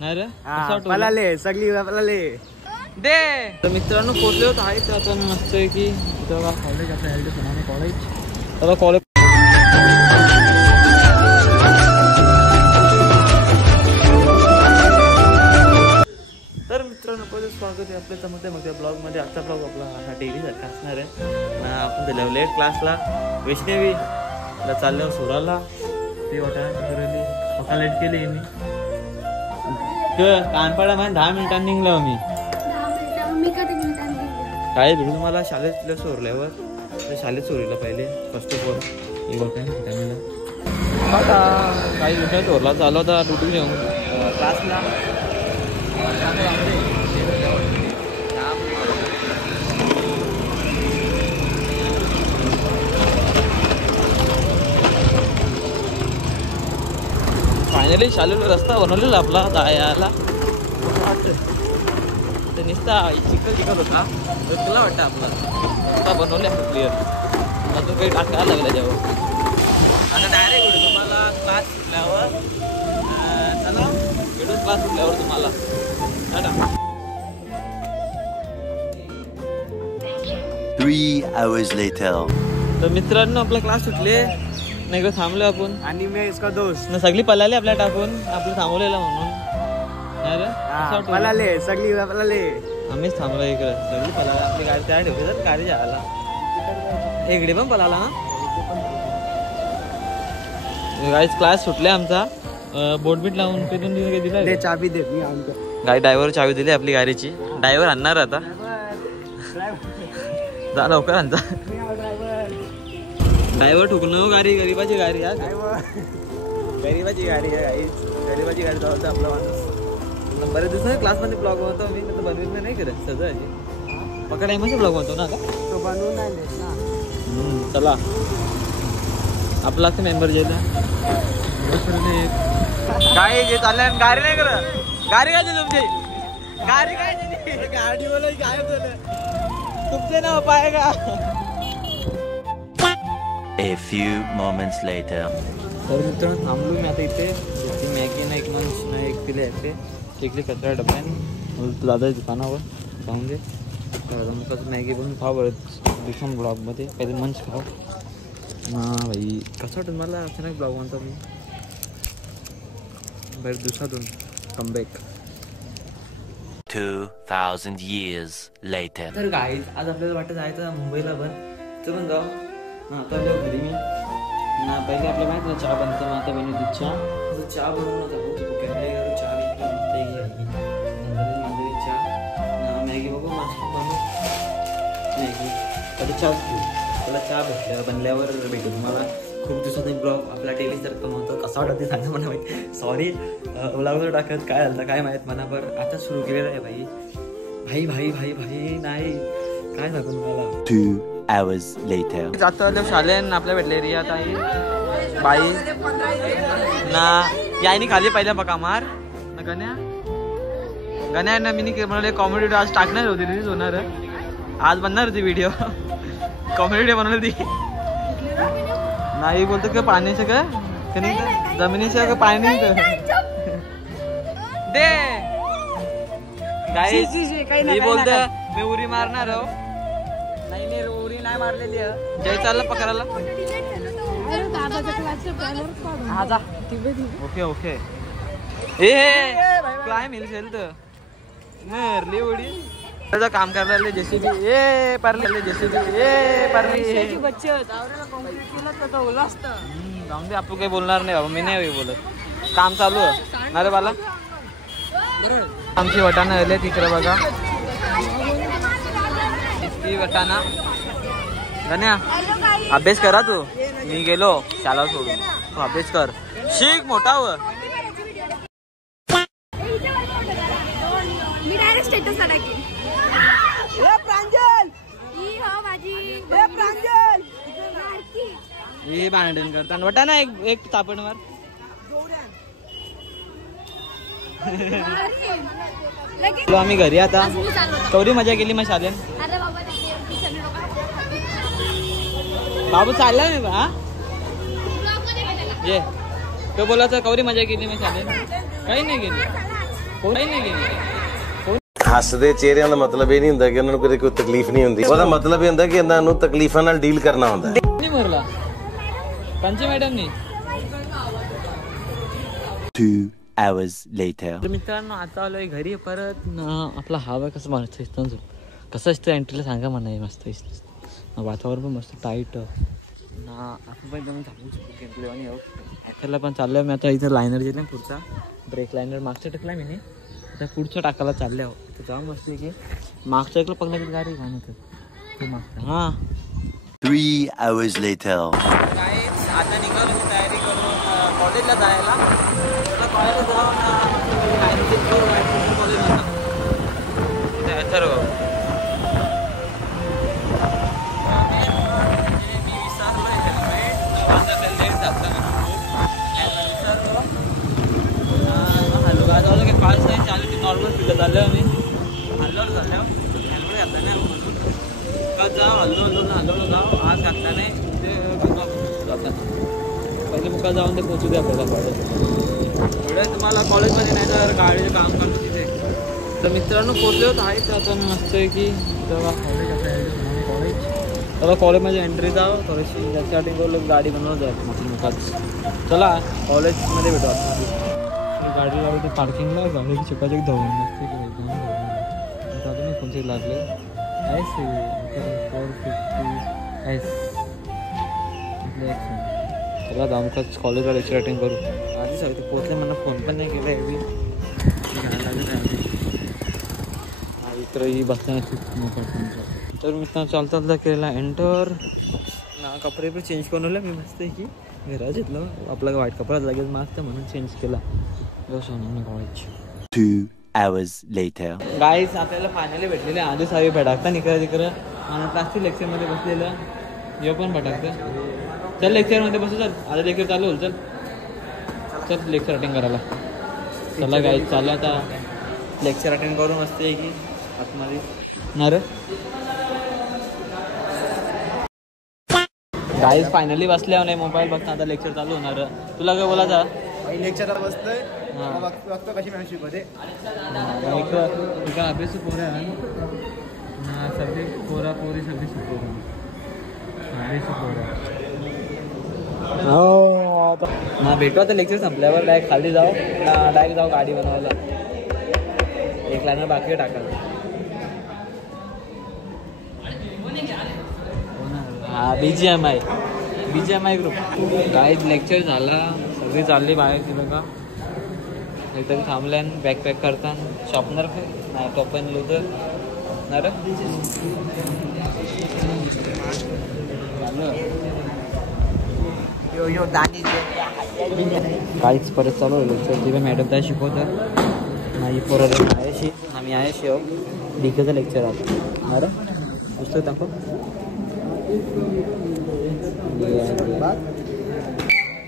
नाही रे पळाले सगळी पळाले दे. तर मित्रांनो पोचले होत आहेत आता मी मस्त आहे की इथं कॉलेज आपल्या हेल्थ पुणे कॉलेज आता कॉलेज. तर मित्रांनो पहिलं स्वागत आहे आपल्या त्यामध्ये मग त्या ब्लॉगमध्ये. आजचा ब्लॉग आपला हा डेली सारखा असणार आहे. आपण झाल्यावर लेट क्लासला वैष्णवीला चालल्यावर सोडायला ती वाटा करली पका लेट केली मी कानपाडा मध्ये 10 मिनिटांनी निघलो मी. काय भेटू तुम्हाला शाळेत सोडल्यावर शाळेत सोडलं पहिले फर्स्ट ऑफ ऑल ही गोष्ट आहे. आता काही मिनिटात सोडला चालू होता ड्युटी घेऊन क्लासला. फायनली शाळेला रस्ता बनवलेला आपला जायला. ते नुसता चिखल होता तर तुला वाटतं आपला रस्ता बनवले क्लिअर. अजून काही टाकायला लागला जेव्हा आता डायरेक्ट भेटू तुम्हाला क्लास सुटल्यावर. चला भेटून क्लास सुटल्यावर तुम्हाला. 3 hours later. तर मित्रांनो आपला क्लास सुटले नाही इकडे थांबलो आपण आणि मी इसका दोस्त ना सगळी पळाली आपल्या टाकून आपलं थांबवलेला म्हणून. पळाले सगळी पळाले आम्हीच थांबलो इकडे सगळी पळाला आपली गाडी त्या ठेवली तर गाडी जायला इकडे पण पळाला. गाडी क्लास सुटले आमचा बोटबीट लावून तिथून दिला चाबी दे. गाडी ड्रायव्हर चावी दिली आपली गाडीची. ड्रायव्हर आणणार आता जा लवकर आणता. ड्रायव्हर ठोकलो गाडी गरीबाची गाडी गरीबाची गाडी गरीबाची गाडी जाऊ आपला माणूस. बरेच दिवस क्लासमध्ये ब्लॉग बनवतो मी बनवित नाही करत सहज पका टाइममध्ये ब्लॉग बनवतो ना का तो बनवून ना. चला आपला असं मेंबर जायला काय जे चाललंय गाडी नाही करत. गाडी काय तुमची गाडी काय गाडी बोला काय होतं तुमचे नाव पाय A few moments later. तर मित्रांनो थांबलो मी आता इथे. मॅगी ना एक मंच ना एक पिले येते टिकली कचरा डब्याने दादा दुकानावर जाऊन दे. कसं मॅगी पण खाव बरं दुसऱ्या ब्लॉगमध्ये पहिले मंच खाव ना भाई. कसं वाटतं मला अचानक ब्लॉग म्हणतो मी बरं दिवसातून कमबॅक. 2000 years later. तर गाईज आज आपल्याला वाटतं जायचं मुंबईला पण तर पण जाऊ ना. आता घरी मी ना पहिले आपल्या माहिती ना चहा बनते मग आता बनवते चहा. चहा बनवून चहा मॅगी बघू मस्त बनवू मॅगी कधी चहा त्याला चहा बनल्यावर भेटू तुम्हाला. खूप दिवसात एक ब्लॉग आपला डेली सारखं म्हणतो कसं वाटतं ते सांगा मला माहिती. सॉरी ब्लॉगवर टाकत काय झालं काय माहीत म्हणा. बरं आता सुरू केलेलं आहे भाई भाई भाई भाई भाई नाही काय सांगू तुम्हाला. 2 hours later. जातो शालेन आपल्या भेटले रिया ताई बाई ना यायनी खाली पहिल्या बघा मार ना गण्या ना मी म्हणाले कॉमेडी व्हिडिओ आज टाकणार होती रिलीज होणार आज बनणार होती व्हिडिओ कॉमेडी व्हिडिओ बनवली ती नाही बोलतो का पाण्याचं का जमिनीचं का पाणी दे काय बोलतो मी उरी मारणार हो. नाही उरी नाही मारलेली जय चालला पकडायला. ओके ओके ए काय मिल सेल तर मरली उडी त्याचं काम करायला जेसीबी ए परले जेसीबी ए परली बच्चे जाऊन दे आपण काही बोलणार नाही बाबा. मी नाही बोलत काम चालू आहे ना रे बाला. आमची वटाणं आले तिकडे बघा ती वटाणा. गण्या अभ्यास करा तू. मी गेलो शाळा सोडून तू अभ्यास कर शिक मोठा व. मी डायरेक्ट स्टेटस टाकेन. प्रांजल हे भांडण करताना वटाणा एक तापणवर आम्ही घरी आता कवरी मजा केली मग शालेन. बाबू चालला नाही बा ये तो बोलायचं कवरी मजा केली मी शालेन काही नाही केली ਹੱਸਦੇ ਚਿਹਰਿਆਂ ਦਾ ਮਤਲਬ ਇਹ ਨਹੀਂ ਹੁੰਦਾ ਕਿ ਉਹਨਾਂ ਨੂੰ ਕਦੇ ਕੋਈ ਤਕਲੀਫ ਨਹੀਂ ਹੁੰਦੀ। ਉਹਦਾ ਮਤਲਬ ਇਹ ਹੁੰਦਾ ਕਿ ਇਹਨਾਂ ਨੂੰ ਤਕਲੀਫਾਂ ਨਾਲ ਡੀਲ ਕਰਨਾ ਹੁੰਦਾ। ਨਹੀਂ ਮਰला कांची मॅडम नी 2 hours later. तर मित्रांनो आता आलोय घरी परत ना. आपला हवा कसं मारतो इथून कसं असतं एंट्रीला सांगा म्हणा मस्त वातावरण पण मस्त टाईट ना. आपण पण एकदम झाडू शकतो आणि ॲथरला पण चाललो मी आता. इथं लायनर दिलं पुढचा ब्रेक लायनर मागचा टाकला मी नाही आता पुढचं टाकायला चालले आहो. तर जाऊन बसले की मागच्या ऐकलं पकडण्याची गाडी घाण होतं मागचं. हां 3 hours later. काहीच आता निघालो तयारी करून कॉलेजला जायला. कॉलेजला जाऊन ॲडमिशन करू. ॲडमिशन कॉलेजला ठरव मी विसरलो हेल्मेट लेट जातं विसरलो. हॅलो गाजवलं की फास्ट नाही चालू की नॉर्मल फिल्ड झालं आम्ही हल्लोर झालं हॅल्मेट घातला नाही का जाऊ हल्लो जाऊ आज घातला नाही ते जातात. पहिले मुका जाऊन ते पोचू दे आपल्याला कॉलेज पुढे तुम्हाला कॉलेजमध्ये नाही तर गाडीचं काम करतो तिथे. तर मित्रांनो पोचले होत आहेत आता मी मस्त आहे की तेव्हा कॉलेज कॉलेज तेव्हा कॉलेजमध्ये एंट्री जावं थोडीशी त्याच्यासाठी बोललो गाडी बनवत जात म्हटलं मुकाच चला कॉलेजमध्ये भेटू आता. गाडी लावली तर पार्किंगला गाडी चिकाची धावून मस्त आता अजून कोणते लागले एस 450 चला दामकाच कॉलेजला लेक्चर अटेंड करू. आधी सगळं पोचले मला फोन पण नाही केला एवढी घ्यायला लागेल. इकडं ही बसण्याची तर मित्रांनो चालता केलेला एंटर ना. कपडे पण चेंज करून मी मस्त आहे की घरात घेतलं आपला वाईट कपडा लागेल मस्त म्हणून चेंज केला. College 2 hours later. गाईज आपल्याला फायनली भेटलेले आधी सावी भटाकता इकडं तिकडं आणि प्लास्टिक लेक्चरमध्ये बसलेलं हे पण भटाकतं. चल लेक्चरमध्ये बसू चल आता लेक्चर चालू होईल. चल लेक्चर अटेंड करायला चला गाईज चालू आता लेक्चर अटेंड करून मस्त आहे की आतमध्ये ना रे. गाईज फायनली बसल्या नाही मोबाईल बघता आता लेक्चर चालू होणार. तुला काय बोलायचं लेक्चरला बसतोय बघतो कशी मॅम शिकवते. इकडं अभ्यास पोरा सगळी पोरा पोरी सगळी शिकवतो ना. भेटू आता लेक्चर संपल्यावर डायरेक्ट खाली जाऊ डायरेक्ट जाऊ गाडी बनवायला. एक लाईन बाकी टाकायला. हा BGMI ग्रुप गाईड लेक्चर झाला सगळी चालली बाहेर तिला का एकदम थांबल्या बॅकपॅक करताना शॉपनर नाही टोपन लुजर ना रे. काहीच परत चालू लेक्चर तिथे मॅडम काय शिकवतात माझी परत आहेशी आम्ही आहेशी हो डिकेचं लेक्चर आता अरे पुस्तक दाखव.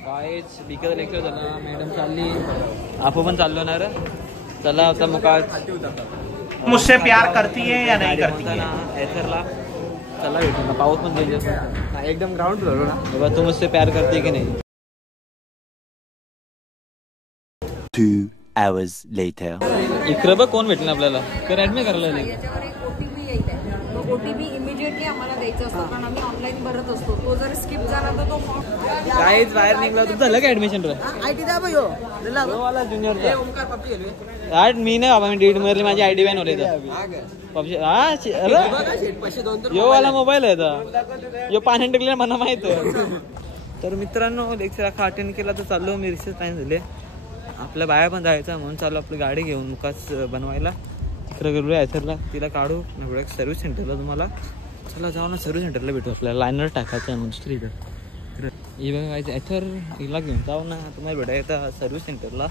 काहीच डिकेचं लेक्चर झालं मॅडम चालली आपण पण चाललो ना रे. चला आता मुका मुझसे प्यार करती है या नहीं करती है ऐसरला चला भेटू ना. पाऊस पण द्यायचे एकदम ग्राउंड फ्लोर ना. बाबा तू मुझसे प्यार करते की नाही. 2 hours later. इकडं बघ कोण भेटलं आपल्याला तर ऍडमिट करायला याच्यावर एक OTP येईल आहे. तो OTP इमिजिएटली आम्हाला द्यायचा असतो कारण आम्ही ऑनलाईन भरत असतो. तो जर स्किप झाला तर तो फॉर्म काहीच बाहेर निघला तुझं झालं का ऍडमिशन रे. आयटी द्या भाई वाला ज्युनियरचा यार मी नाही बाबा मी डीड मध्ये माझी ID बॅन होते पबजी. हा यो वाला मोबाईल आहे यो पाण्यात टाकले मला माहित. तर मित्रांनो लेक्चर अख्खा अटेंड केला तर चाललो मी रिसेस टाइम झाले आपल्या बाया पण जायचं म्हणून चालू आपली गाडी घेऊन मुकाच बनवायला तिकडं गेलो ॲथरला तिला काढू एवढ्या सर्व्हिस सेंटरला. तुम्हाला चला जाऊ ना सर्व्हिस सेंटरला भेटू आपल्याला लायनर टाकायचं आहे म्हणजे इथं ही बघा काय ॲथर हिला घेऊन जाऊ ना तुम्हाला भेटा येतं सर्व्हिस सेंटरला.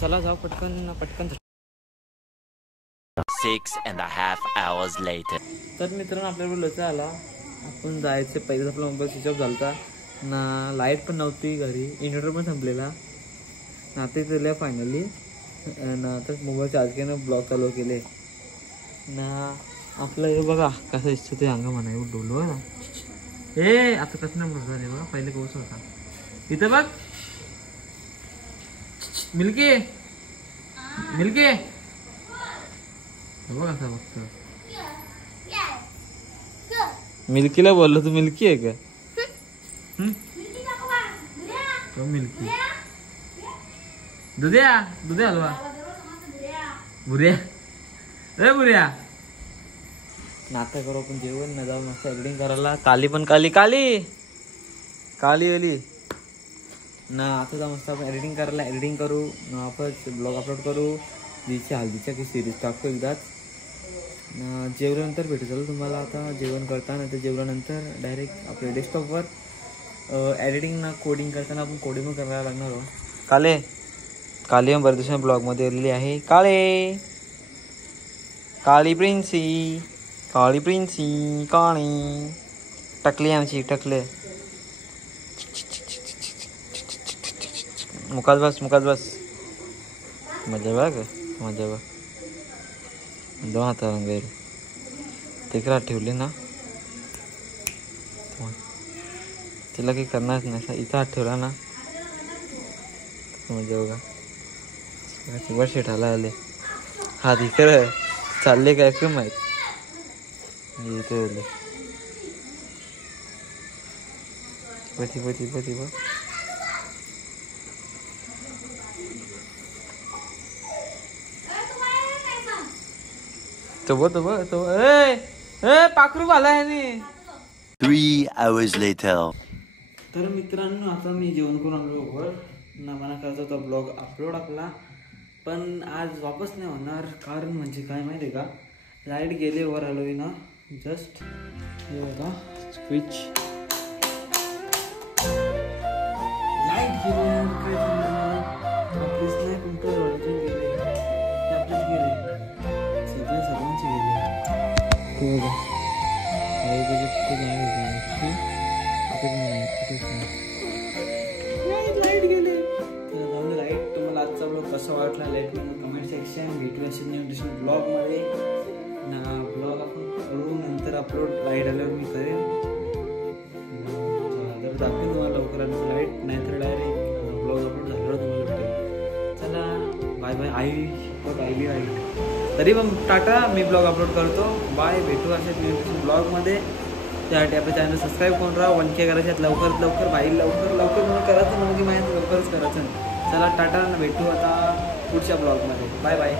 चला जाऊ पटकन 6.5 hours later. तर मित्रांनो आपल्याला लस आला आपण जायचं पहिलेच आपला मोबाईल स्विच ऑफ झाला ना. लाईट पण नव्हती घरी इन्व्हर्टर पण संपलेला आता इथं फायनली ना. आता मोबाईल चार्ज केलं ब्लॉक चालू केले ना. आपलं हे बघा कसं इच्छा ते अंग म्हणा एवढं डोलो ना. ए आता कसं नाही बोलतो रे बघा पहिले कोर्स होता इथं बघ मिल्की बघ असा बघतो. मिल्कीला बोललो तू मिल्की आहे का? तो मिल्की. दुध्या दुध्या हलवा. बुऱ्या रे बुऱ्या. नाटक करू आपण जेवण ना जाऊ मस्त एडिटिंग करायला. काली पण काली काली काली आली ना. आता जाऊ मस्त आपण एडिटिंग करायला. एडिटिंग करू ना आपण ब्लॉग अपलोड करू. जिच्या हल्दीच्या की सिरीज टाकतो एकदाच. जेवल्यानंतर भेटू चालू तुम्हाला. आता जेवण करताना तर जेवल्यानंतर डायरेक्ट आपल्या डेस्कटॉपवर एडिटिंग ना कोडिंग करताना आपण कोडिंग पण करायला लागणार आहोत. काले काली बऱ्याच दिवसांनी ब्लॉगमध्ये आलेली आहे. काळे काळी प्रिन्सी काळी प्रिन्सी काळी टकली आमची टकले. मुकात बस मुकात बस. मजा बघ मजा बघ. दोन हाता रंगाईल तिकडे ठेवली ना तिला काही करणारच नाही. इथं हात ठेवला ना मजा बघा. वर्षेट आला आले हात इकडे चालले काय काय माहीत. इथे पती पती पती बघ. तो बघ तो ए पाखरू आला आहे. 3 hours later. तर मित्रांनो आता मी जेवण करून आलो वर ना. मला करायचा होता ब्लॉग अपलोड आपला पण आज वापस नाही होणार. कारण म्हणजे काय माहिती आहे का लाईट गेले वर आलो ना जस्ट. हे बघा स्विच लाईट गेले काय आपलीच नाही कंट्रोल वाढून गेले आपलेच गेले सगळे सगळ्यांचे गेले. ते बघा लाईट गेले. तर लाईट तुम्हाला आजचा ब्लॉग कसा वाटला लाईट कमेंट सेक्शन. भेटूया असेल न्यूट्रिशन ब्लॉगमध्ये ना. ब्लॉग आपण करू नंतर अपलोड लाईट आल्यावर मी करेन. जर दाखवेन तुम्हाला लवकर आलं लाईट नाहीतर डायरेक्ट ब्लॉग अपलोड झाल्यावर तुम्हाला भेटेल. चला बाय बाय. आई बघ आईली लाईट. तरी पण टाटा. मी ब्लॉग अपलोड करतो. बाय. भेटू असेल न्यूट्रिशन ब्लॉगमध्ये. त्यासाठी आपल्या चॅनल सबस्क्राईब करून राहा. 1K करायचे आहेत लवकरात लवकर. बाई लवकर लवकर म्हणून करायचं म्हणजे माहिती लवकरच करायचं. चला टाटा. भेटू आता पुढच्या ब्लॉगमध्ये. Bye bye.